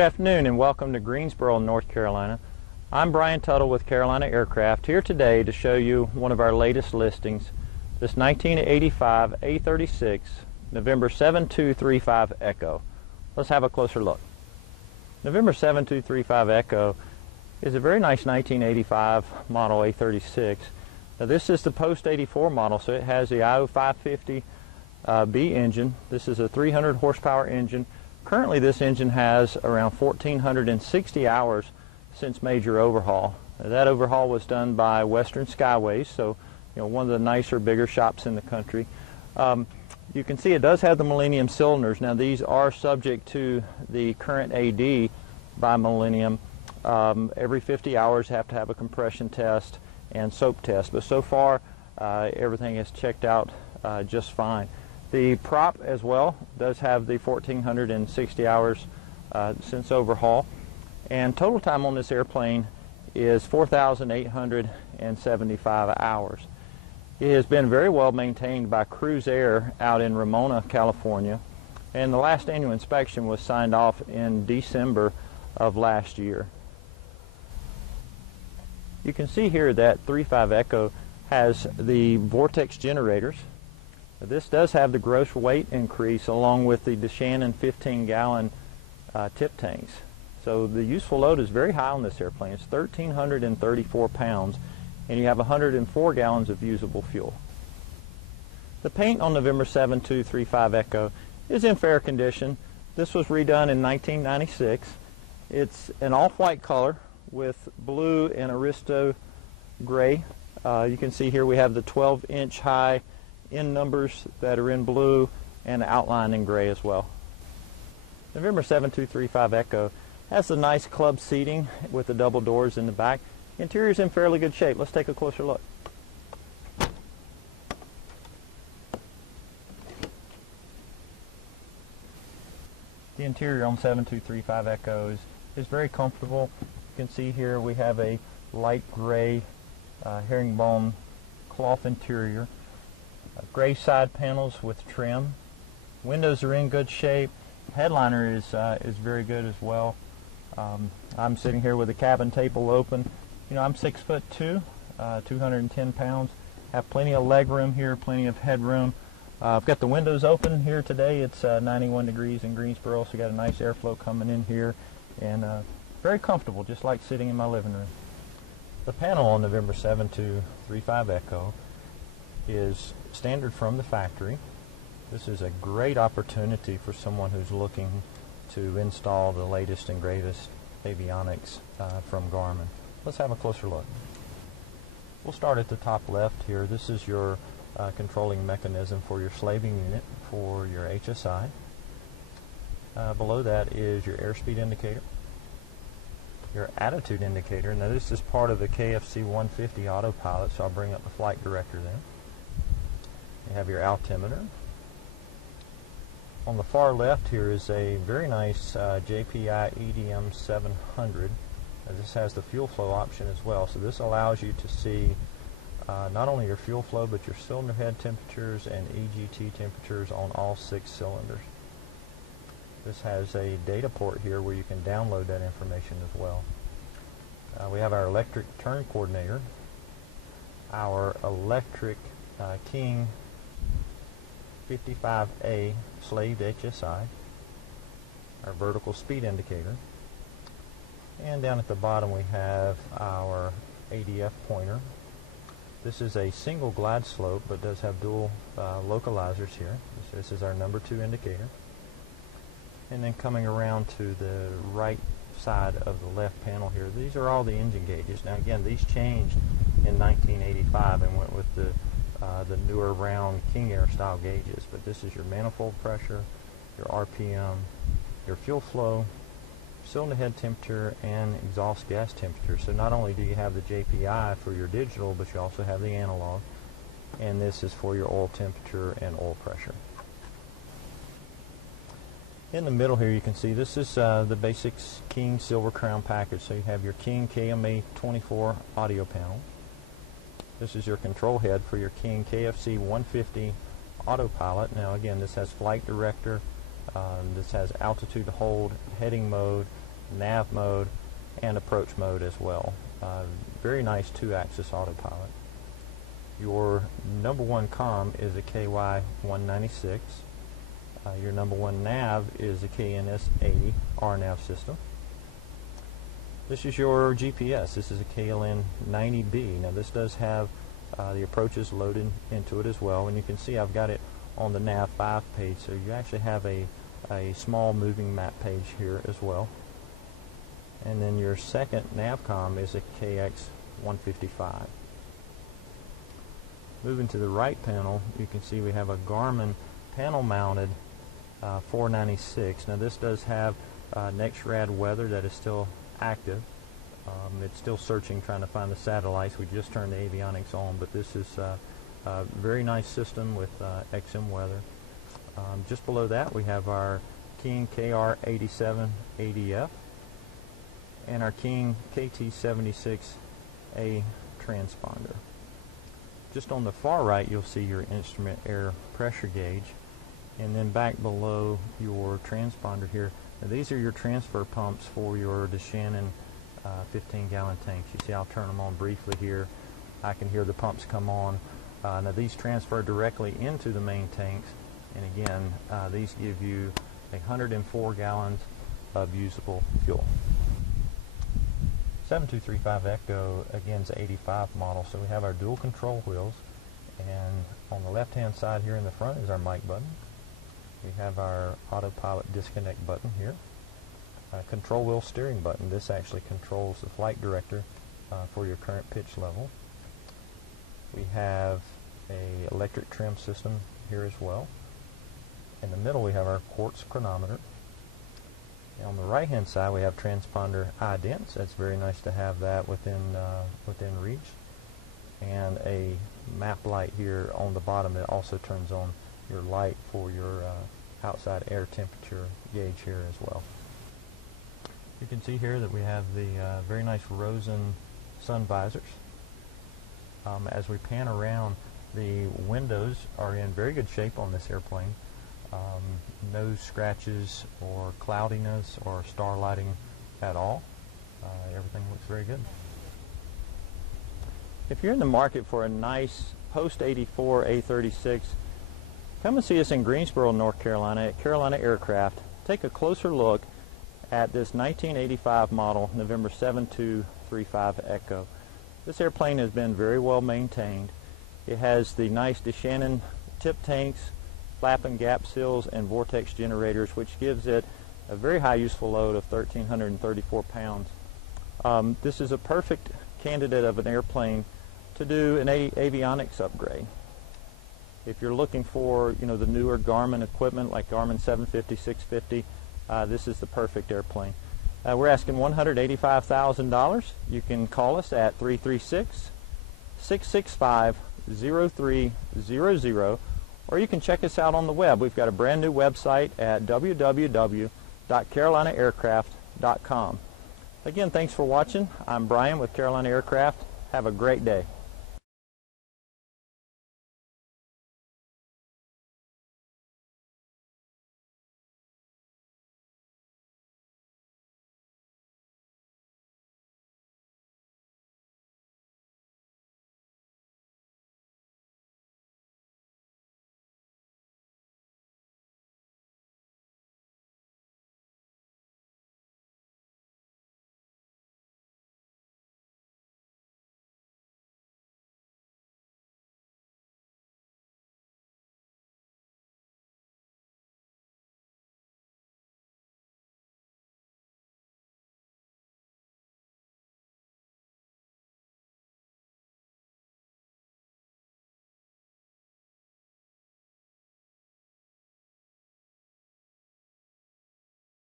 Good afternoon and welcome to Greensboro, North Carolina. I'm Brian Tuttle with Carolina Aircraft, here today to show you one of our latest listings, this 1985 A36 November 7235 Echo. Let's have a closer look. November 7235 Echo is a very nice 1985 model A36. Now this is the post-84 model, so it has the IO 550B engine. This is a 300 horsepower engine. Currently this engine has around 1,460 hours since major overhaul. That overhaul was done by Western Skyways, so one of the nicer, bigger shops in the country. You can see it does have the Millennium cylinders. Now these are subject to the current AD by Millennium. Every 50 hours have to have a compression test and soap test, but so far everything has checked out just fine. The prop as well does have the 1,460 hours since overhaul, and total time on this airplane is 4,875 hours. It has been very well maintained by Cruise Air out in Ramona, California, and the last annual inspection was signed off in December of last year. You can see here that 35 Echo has the Vortex generators. This does have the gross weight increase along with the DeShannon 15-gallon tip tanks. So the useful load is very high on this airplane. It's 1,334 pounds, and you have 104 gallons of usable fuel. The paint on November 7235 Echo is in fair condition. This was redone in 1996. It's an off-white color with blue and Aristo gray. You can see here we have the 12-inch high in numbers that are in blue and outlined in gray as well. November 7235 Echo has the nice club seating with the double doors in the back. Interior is in fairly good shape. Let's take a closer look. The interior on 7235 Echo is very comfortable. You can see here we have a light gray herringbone cloth interior. Gray side panels with trim. Windows are in good shape. Headliner is very good as well. I'm sitting here with the cabin table open. I'm 6'2", 210 pounds. Have plenty of leg room here, plenty of headroom. I've got the windows open here today. It's 91 degrees in Greensboro, so you got a nice airflow coming in here, and very comfortable, just like sitting in my living room. The panel on November 7235 Echo is standard from the factory. This is a great opportunity for someone who's looking to install the latest and greatest avionics from Garmin. Let's have a closer look. We'll start at the top left here. This is your controlling mechanism for your slaving unit for your HSI. Below that is your airspeed indicator, your attitude indicator. Now this is part of the KFC 150 autopilot, so I'll bring up the flight director there. You have your altimeter. On the far left here is a very nice JPI EDM 700. This has the fuel flow option as well, so this allows you to see not only your fuel flow but your cylinder head temperatures and EGT temperatures on all 6 cylinders. This has a data port here where you can download that information as well. We have our electric turn coordinator, our electric King 55A slaved HSI, our vertical speed indicator, and down at the bottom we have our ADF pointer. This is a single glide slope but does have dual localizers here. This is our number 2 indicator. And then coming around to the right side of the left panel here, these are all the engine gauges. Now again, these changed in 1985 and went with the newer round King Air style gauges, but this is your manifold pressure, your RPM, your fuel flow, cylinder head temperature, and exhaust gas temperature. So not only do you have the JPI for your digital, but you also have the analog, and this is for your oil temperature and oil pressure. In the middle here you can see this is the basics King Silver Crown package. So you have your King KMA 24 audio panel. This is your control head for your King KFC 150 autopilot. Now again, this has flight director, this has altitude hold, heading mode, nav mode, and approach mode as well. Very nice 2-axis autopilot. Your number one comm is a KY196. Your number one nav is a KNS80 RNAV system. This is your GPS. This is a KLN90B. Now this does have the approaches loaded into it as well, and you can see I've got it on the nav 5 page, so you actually have a small moving map page here as well. And then your second navcom is a KX155. Moving to the right panel, you can see we have a Garmin panel mounted 496. Now this does have NextRad weather that is still active. It's still searching, trying to find the satellites. We just turned the avionics on, but this is a very nice system with XM weather. Just below that we have our King KR87 ADF and our King KT76A transponder. Just on the far right you'll see your instrument air pressure gauge, and then back below your transponder here, now these are your transfer pumps for your DeShannon 15-gallon tanks. You see I'll turn them on briefly here. I can hear the pumps come on. Now these transfer directly into the main tanks, and again these give you 104 gallons of usable fuel. 7235 Echo again is an 85 model, so we have our dual control wheels, and on the left hand side here in the front is our mic button. We have our autopilot disconnect button here. Control wheel steering button. This actually controls the flight director for your current pitch level. We have a electric trim system here as well. In the middle we have our quartz chronometer. And on the right hand side we have transponder idents. That's very nice to have that within reach. And a map light here on the bottom that also turns on your light for your outside air temperature gauge here as well. You can see here that we have the very nice Rosen sun visors. As we pan around, the windows are in very good shape on this airplane. No scratches or cloudiness or star lighting at all. Everything looks very good. If you're in the market for a nice post-84 A36, come and see us in Greensboro, North Carolina at Carolina Aircraft. Take a closer look at this 1985 model November 7235 Echo. This airplane has been very well maintained. It has the nice DeShannon tip tanks, flap and gap seals, and vortex generators, which gives it a very high useful load of 1,334 pounds. This is a perfect candidate of an airplane to do an avionics upgrade. If you're looking for, the newer Garmin equipment like Garmin 750, 650, this is the perfect airplane. We're asking $185,000. You can call us at 336-665-0300, or you can check us out on the web. We've got a brand new website at www.carolinaaircraft.com. Again, thanks for watching. I'm Brian with Carolina Aircraft. Have a great day.